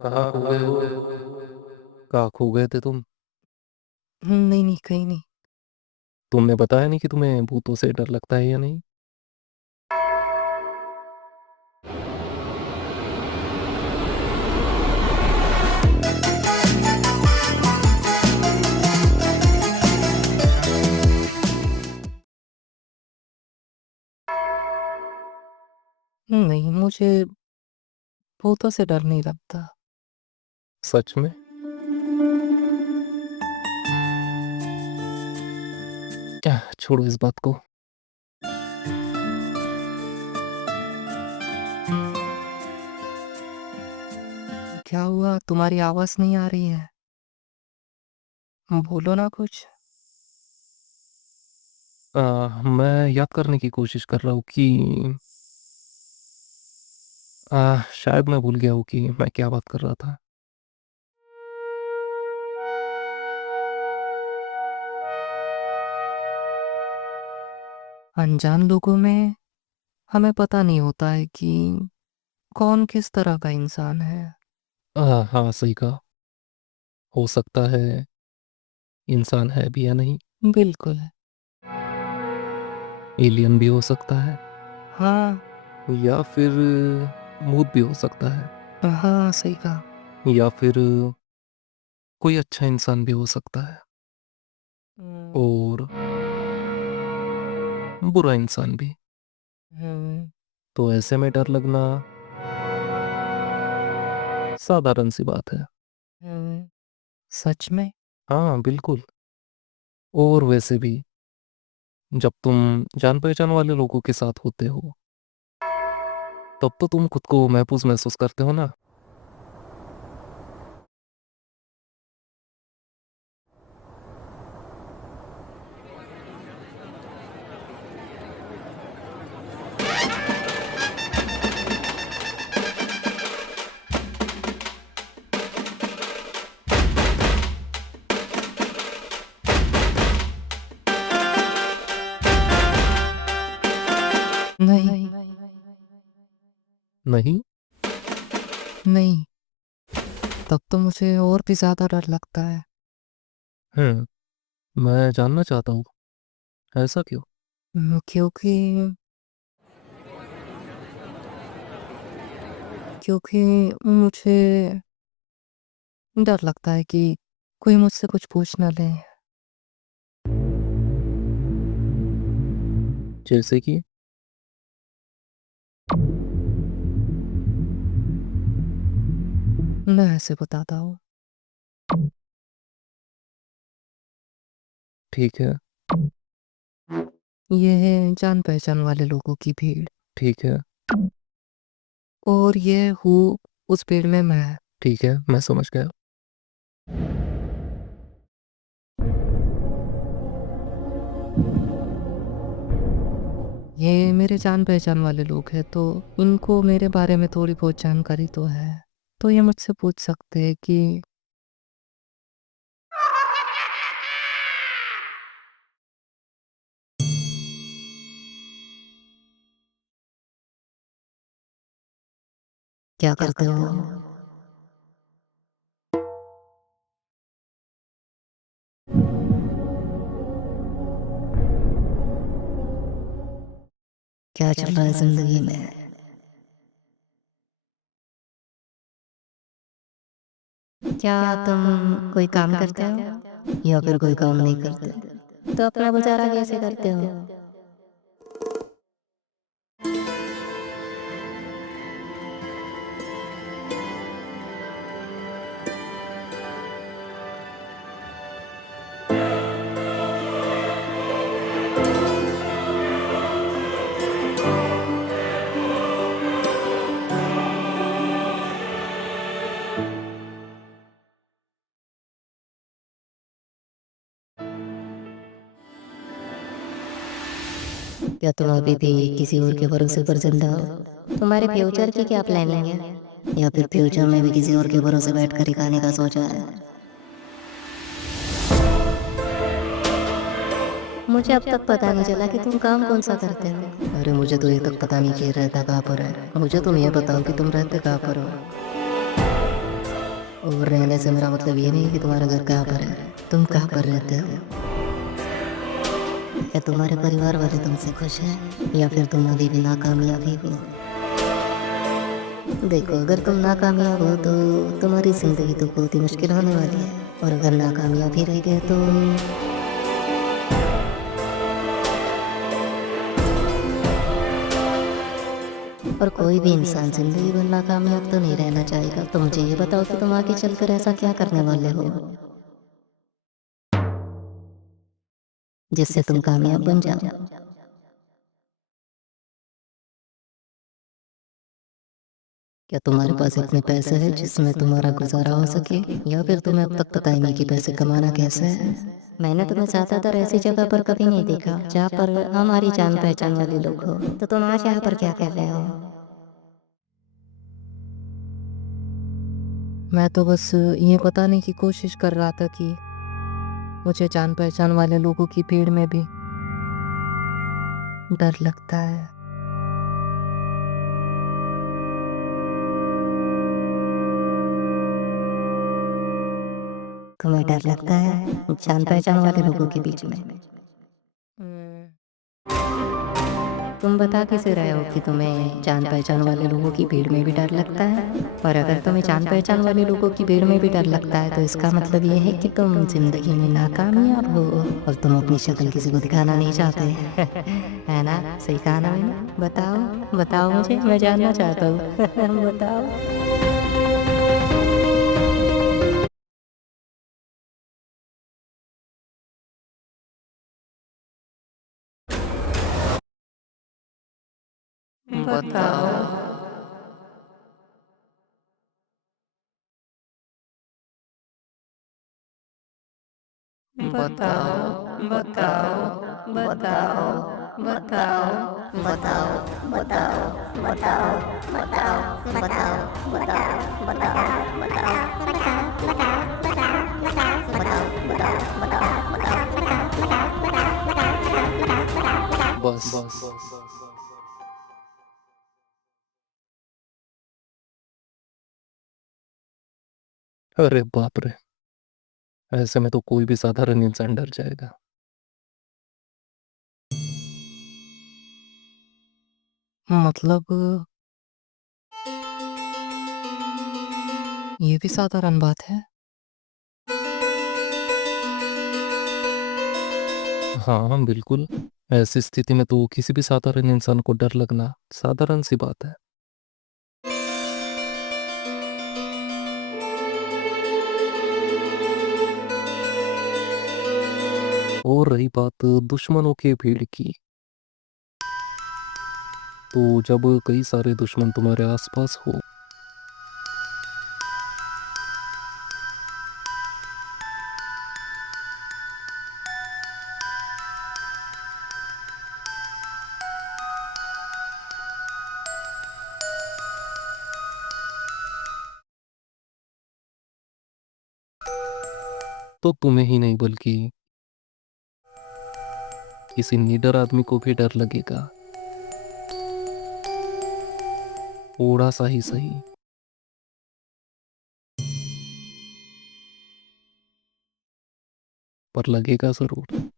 कहाँ खो गए हो? कहाँ खो गए थे तुम? नहीं, नहीं, कहीं नहीं। तुमने बताया नहीं कि तुम्हें भूतों से डर लगता है या नहीं? नहीं, मुझे भूतों से डर नहीं लगता। सच में? क्या छोड़ो इस बात को। क्या हुआ? तुम्हारी आवाज़ नहीं आ रही है? बोलो ना कुछ। मैं याद करने की कोशिश कर रहा हूँ कि शायद मैं भूल गया हूँ कि मैं क्या बात कर रहा था। अनजान लोगों में हमें पता नहीं होता है कि कौन किस तरह का इंसान है। हाँ, सही कहा। हो सकता है इंसान है भी या नहीं। बिल्कुल। एलियन भी हो सकता है। हाँ, या फिर भूत भी हो सकता है। हाँ, सही कहा। या फिर कोई अच्छा इंसान भी हो सकता है। हुँ, और बुरा इंसान भी। हुँ, तो ऐसे में डर लगना साधारण सी बात है। हुँ। सच में? हाँ, बिल्कुल। और वैसे भी जब तुम जान पहचान वाले लोगों के साथ होते हो तब तो तुम खुद को महफूज महसूस करते हो ना। नहीं, नहीं। नहीं, तब तो मुझे और भी ज़्यादा डर लगता है। हम्म, मैं जानना चाहता हूँ ऐसा क्यों। क्योंकि क्योंकि मुझे डर लगता है कि कोई मुझसे कुछ पूछ ना ले। जैसे कि। मैं ऐसे बताता हूँ। ठीक है। ये है जान-पहचान वाले लोगों की भीड़ ठीक है। और ये हूँ उस भीड़ में मैं। ठीक है, मैं समझ गया। ये मेरे जान-पहचान वाले लोग हैं तो इनको मेरे बारे में थोड़ी बहुत जानकारी तो है। तो ये मुझसे पूछ सकते हैं कि क्या क्या करते करते हो? हो? क्या क्या चल रहा चल है रहा है ज़िंदगी ज़िंदगी में? में? क्या क्या तुम तुम कोई कोई काम काम करते करते हो? हो या या फिर फिर कोई कोई काम काम नहीं नहीं करते? करते? तो तो अपना अपना गुज़ारा गुज़ारा कैसे कैसे करते हो? करते हो? या क्या तुम तुम अभी भी अभी भी किसी और किसी के और के भरोसे पर भरोसे पर ज़िंदा ज़िंदा हो? हो? तुम्हारे तुम्हारे फ्यूचर की फ्यूचर की क्या क्या प्लानिंग प्लानिंग है? है? या फिर या फिर फ्यूचर में फ्यूचर भी में भी किसी और किसी के और के भरोसे भरोसे बैठकर ही बैठकर ही खाने का खाने का सोचा सोचा है? है? मुझे अब मुझे तक अब तक पता नहीं पता नहीं चला कि चला तुम कि तुम काम काम कौन-सा कौन सा करते करते हो। हो। अरे मुझे तो मुझे ये तो तक ये तक पता नहीं पता कि नहीं कि रहता रहता कहाँ कहाँ पर पर है। है। मुझे तुम मुझे ये तुम ये बताओ कि बताओ तुम कि तुम रहते रहते कहाँ कहाँ पर पर हो? हो? और रहने से मेरा मतलब ये नहीं कि तुम्हारा घर कहाँ पर है, तुम कहाँ पर रहते हो? क्या तुम्हारे परिवार वाले तुमसे खुश हैं या फिर तुम अभी भी नाकामयाब ही हो? देखो, अगर तुम नाकामयाब हो तो तुम्हारी ज़िंदगी तो बहुत ही मुश्किल होने वाली है, और अगर नाकामयाब ही रह गए तो और कोई भी इंसान ज़िंदगी भर नाकामयाब तो नहीं रहना चाहेगा। तो मुझे ये बताओ कि तुम आगे चलकर ऐसा क्या करने वाले हो जिससे तुम कामयाब बन जाओ? क्या तुम्हारे पास इतने पैसे हैं जिसमें तुम्हारा गुज़ारा हो सके, या फिर तुम्हें अब तक पता ही नहीं कि पैसे कमाना कैसे है? मैंने तुम्हें ज़्यादातर ऐसी जगह पर कभी नहीं देखा जहाँ पर हमारी जान-पहचान वाले लोग हो। तो तुम आज यहाँ पर क्या कर रहे हो? मैं तो बस ये बताने की कोशिश कर रहा था कि मुझे जान-पहचान वाले लोगों की भीड़ में भी डर लगता है। तुम्हें डर लगता है जान-पहचान वाले लोगों के बीच में? तुम बता कैसे रहे हो कि तुम्हें जान-पहचान वाले लोगों की भीड़ में भी डर लगता है? और अगर तुम्हें जान-पहचान वाले लोगों की भीड़ में भी डर लगता है तो इसका मतलब ये है कि तुम ज़िंदगी में नाकामयाब हो और तुम अपनी शक्ल किसी को दिखाना नहीं चाहते। है ना? सही कहा ना मैंने? बताओ, बताओ मुझे, मैं जानना चाहता हूँ। बताओ। बताओ। बताओ, बताओ, बताओ, बताओ, बताओ, बताओ, बताओ, बताओ, बताओ, बताओ, बस। अरे बाप रे! ऐसे में तो कोई भी साधारण इंसान डर जाएगा। मतलब ये भी साधारण बात है। हाँ, बिल्कुल। ऐसी स्थिति में तो किसी भी साधारण इंसान को डर लगना साधारण सी बात है। और रही बात दुश्मनों के भीड़ की, तो जब कई सारे दुश्मन तुम्हारे आसपास हो, तो तुम्हें ही नहीं बल्कि किसी निडर आदमी को भी डर लगेगा। थोड़ा सा ही सही, पर लगेगा ज़रूर।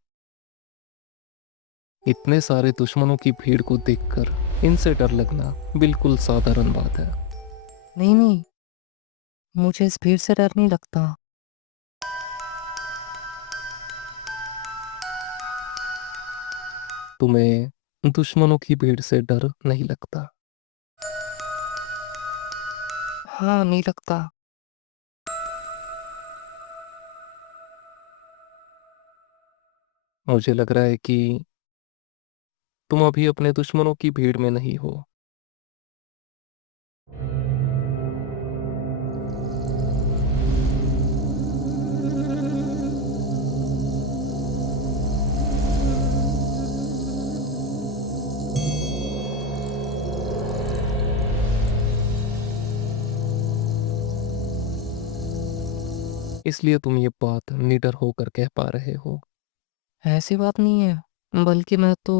इतने सारे दुश्मनों की भीड़ को देखकर इनसे डर लगना बिल्कुल साधारण बात है। नहीं, नहीं, मुझे इस भीड़ से डर नहीं लगता। तुम्हें दुश्मनों की भीड़ से डर नहीं लगता। हाँ, नहीं लगता। मुझे लग रहा है कि तुम अभी अपने दुश्मनों की भीड़ में नहीं हो। इसलिए तुम ये बात निडर होकर कह पा रहे हो। ऐसी बात नहीं है, बल्कि मैं तो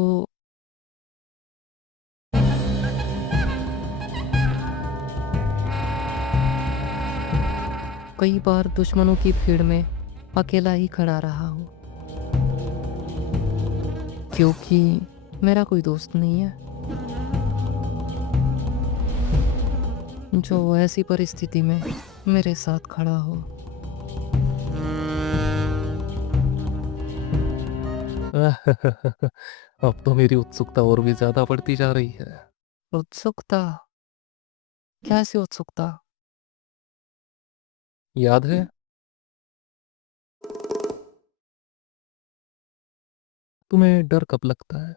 कई बार दुश्मनों की भीड़ में अकेला ही खड़ा रहा हूँ, क्योंकि मेरा कोई दोस्त नहीं है जो ऐसी परिस्थिति में मेरे साथ खड़ा हो। अब तो मेरी उत्सुकता और भी ज्यादा बढ़ती जा रही है। उत्सुकता? कैसी उत्सुकता? याद है तुम्हें डर कब लगता है?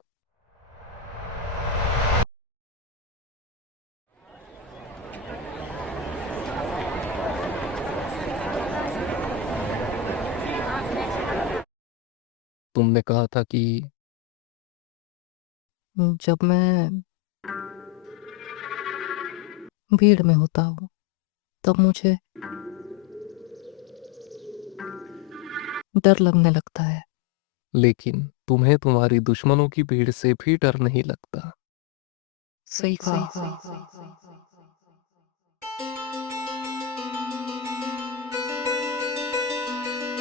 तुमने कहा था कि जब मैं भीड़ में होता हूँ तब मुझे डर लगने लगता है। लेकिन तुम्हें तुम्हारी दुश्मनों की भीड़ से भी डर नहीं लगता। सही कहा।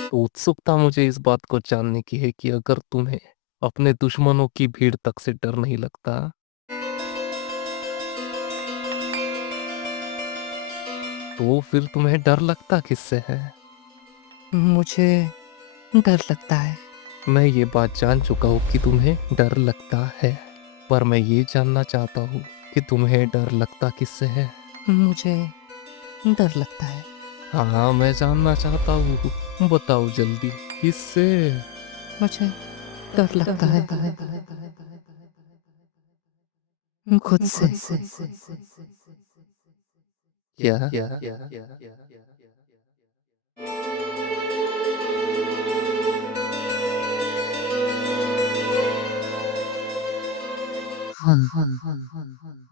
तो उत्सुकता मुझे इस बात को जानने की है कि अगर तुम्हें अपने दुश्मनों की भीड़ तक से डर नहीं लगता, तो फिर तुम्हें डर लगता किससे है? मुझे डर लगता है। मैं ये बात जान चुका हूँ कि तुम्हें डर लगता है, पर मैं ये जानना चाहता हूँ कि तुम्हें डर लगता किससे है? मुझे डर लगता है। हाँ, मैं जानना चाहता हूँ। बताओ जल्दी, किससे? मुझे डर लगता है खुद से। क्या? हाँ।